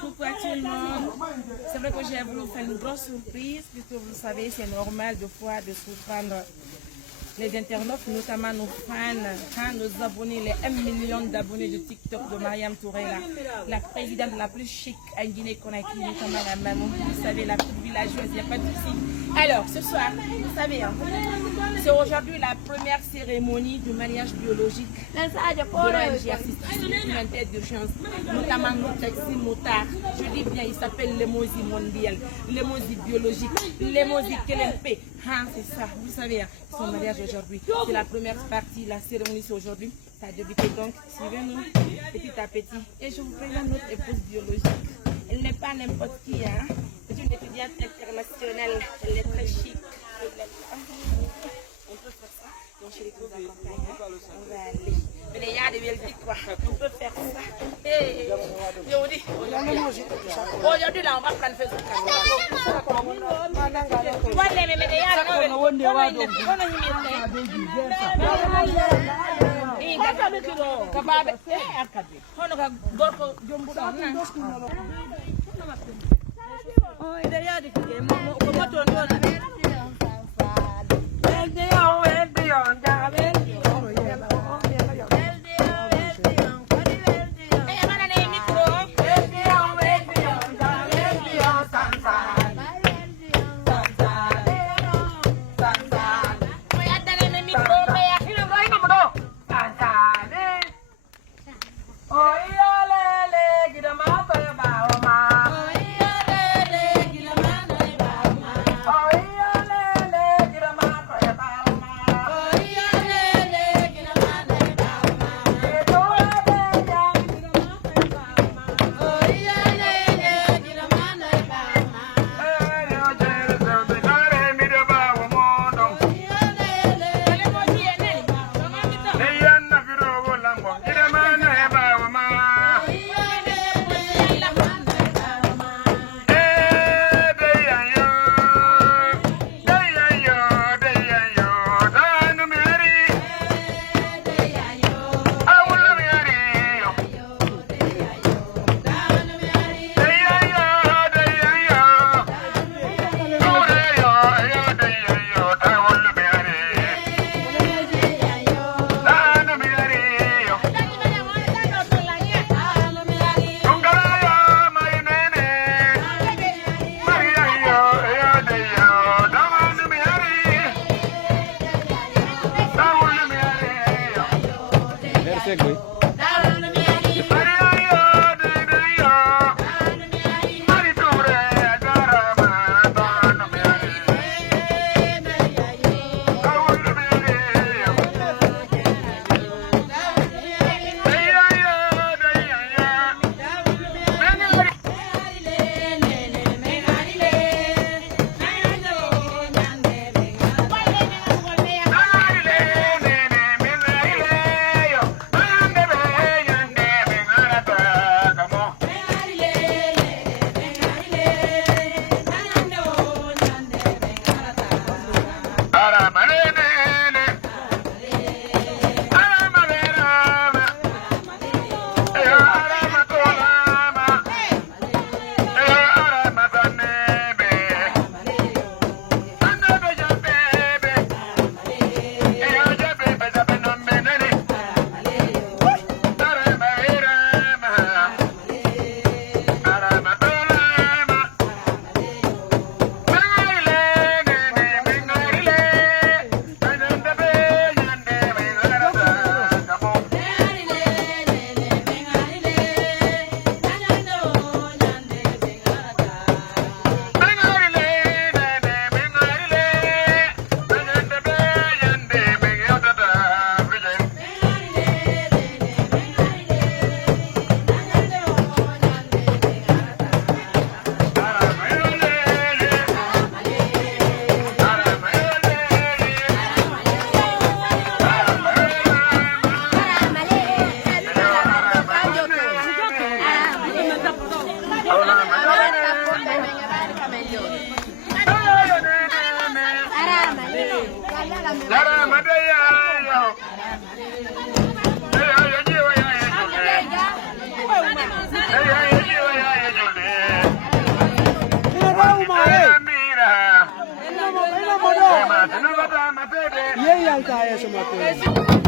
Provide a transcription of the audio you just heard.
Coucou à tout le monde. C'est vrai que j'ai voulu vous faire une grosse surprise, puisque vous savez, c'est normal de fois de surprendre les internautes, notamment nos fans, nos abonnés, les 1 million d'abonnés de TikTok de Mariam Touré, la présidente la plus chic à Guinée-Conakry, notamment la maman, vous savez, la petite villageoise, il n'y a pas de souci. Alors, ce soir, vous savez, hein, c'est aujourd'hui la première cérémonie du mariage biologique de l'ONG assistée une tête de chance, notamment notre taxi motard. Je dis bien, il s'appelle l'Emosi mondial, l'Emosi biologique, l'Emosi KLP. Ah, c'est ça, vous savez, hein, son mariage aujourd'hui. C'est la première partie, la cérémonie c'est aujourd'hui. Ça a débuté donc, suivez-nous petit à petit. Et je vous présente notre épouse biologique. Elle n'est pas n'importe qui, hein. C'est une étudiante internationale. Elle est très chic. On peut faire ça. Mon chéri nous accompagne. On va aller. Mais les gars, ils veulent quoi. On peut faire ça. Hey, aujourd'hui, là, on va prendre feu sur Altaïr ce matin.